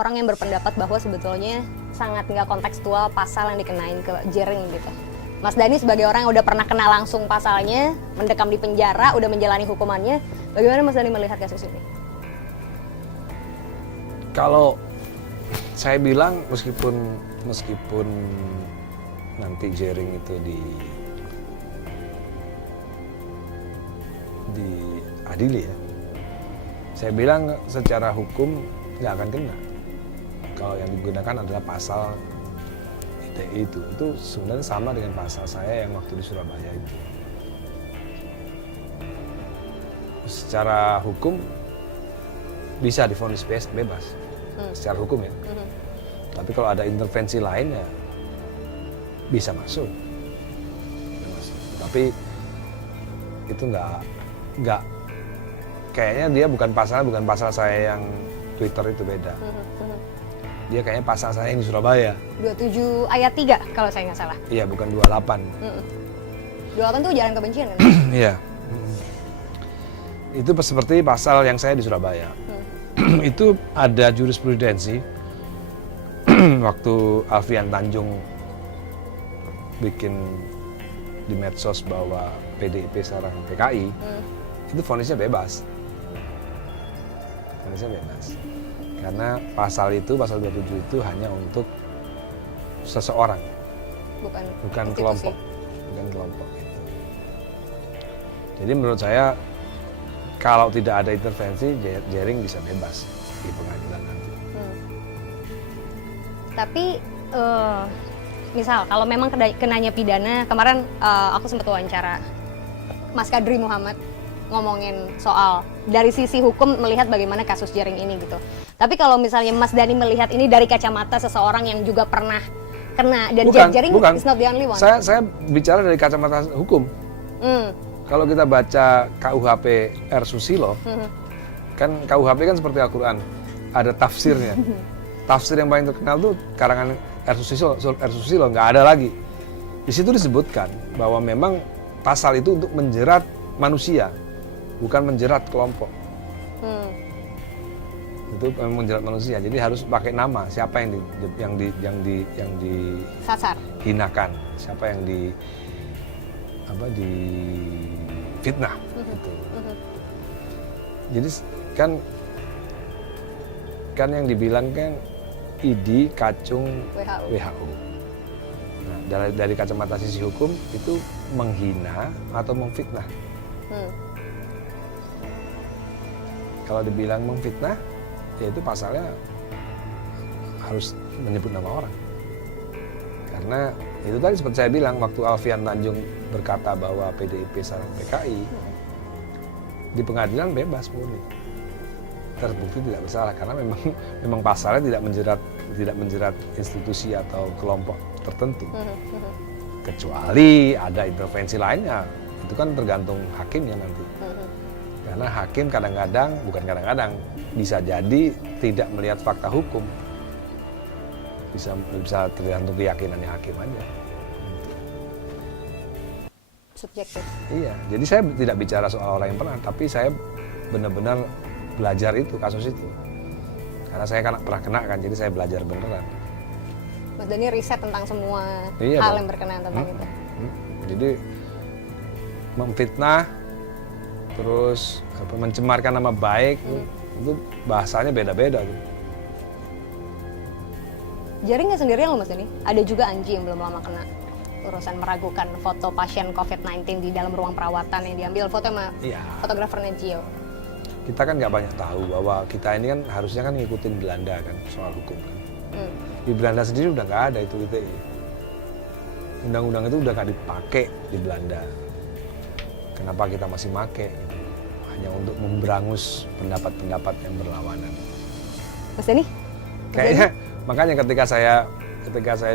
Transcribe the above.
orang yang berpendapat bahwa sebetulnya sangat nggak kontekstual pasal yang dikenain ke Jering gitu. Mas Dhani sebagai orang yang udah pernah kena langsung pasalnya, mendekam di penjara, udah menjalani hukumannya, bagaimana Mas Dhani melihat kasus ini? Kalau saya bilang meskipun nanti Jering itu diadili ya, saya bilang secara hukum nggak akan kena. Kalau yang digunakan adalah pasal ITE itu sebenarnya sama dengan pasal saya yang waktu di Surabaya itu. Secara hukum bisa divonis bebas, secara hukum ya. Tapi kalau ada intervensi lain ya bisa masuk. Tapi itu nggak kayaknya dia bukan pasal saya yang Twitter itu beda. Dia kayaknya pasal saya yang di Surabaya. 27 ayat 3 kalau saya nggak salah. Iya, bukan 28. 28 tuh ujaran kebencian kan? Iya. Itu seperti pasal yang saya di Surabaya. Itu ada jurisprudensi waktu Alfian Tanjung bikin di medsos bahwa PDIP sarang PKI, itu vonisnya bebas. Vonisnya bebas. Karena pasal 27 itu hanya untuk seseorang, bukan kelompok, gitu. Jadi menurut saya kalau tidak ada intervensi, Jering bisa bebas di pengadilan nanti. Tapi misal kalau memang kenanya pidana, kemarin aku sempat wawancara Mas Kadri Muhammad ngomongin soal dari sisi hukum melihat bagaimana kasus Jering ini gitu. Tapi kalau misalnya Mas Dhani melihat ini dari kacamata seseorang yang juga pernah kena dan Jering is not the only one. Saya bicara dari kacamata hukum. Kalau kita baca KUHP R. Susilo, kan KUHP kan seperti Al-Quran, ada tafsirnya. Tafsir yang paling terkenal tuh karangan R. Susilo, nggak ada lagi. Di situ disebutkan bahwa memang pasal itu untuk menjerat manusia, bukan menjerat kelompok. Itu memang menjerat manusia, jadi harus pakai nama siapa yang Sasar. dihinakan, siapa yang di fitnah gitu. Jadi kan yang dibilang kan ID kacung WHO. Nah, dari kacamata sisi hukum itu menghina atau memfitnah. Kalau dibilang memfitnah, ya itu pasalnya harus menyebut nama orang. Karena itu tadi seperti saya bilang, waktu Alfian Tanjung berkata bahwa PDIP sarang PKI, di pengadilan bebas murni, terbukti tidak bersalah karena memang pasalnya tidak menjerat institusi atau kelompok tertentu. Kecuali ada intervensi lainnya, itu kan tergantung hakimnya nanti. Karena hakim bukan kadang-kadang, bisa jadi tidak melihat fakta hukum. Bisa tergantung keyakinannya hakim aja. Subjektif. Iya, jadi saya tidak bicara soal orang yang pernah, tapi saya benar-benar belajar kasus itu. Karena saya kan pernah kena kan, jadi saya belajar beneran. Mas Dhani riset tentang semua hal yang berkenaan tentang itu. Jadi memfitnah, terus mencemarkan nama baik, itu bahasanya beda-beda. Jering nggak sendirian loh Mas Dhani, ada juga Anji yang belum lama kena urusan meragukan foto pasien COVID-19 di dalam ruang perawatan yang diambil foto sama fotografernya Gio. Kita kan nggak banyak tahu bahwa kita ini kan harusnya kan ngikutin Belanda kan soal hukum kan. Di Belanda sendiri udah nggak ada itu ITE. Undang-undang itu udah nggak dipakai di Belanda. Kenapa kita masih pakai? Hanya untuk memberangus pendapat-pendapat yang berlawanan. Mas Dhani? Kayaknya makanya ketika saya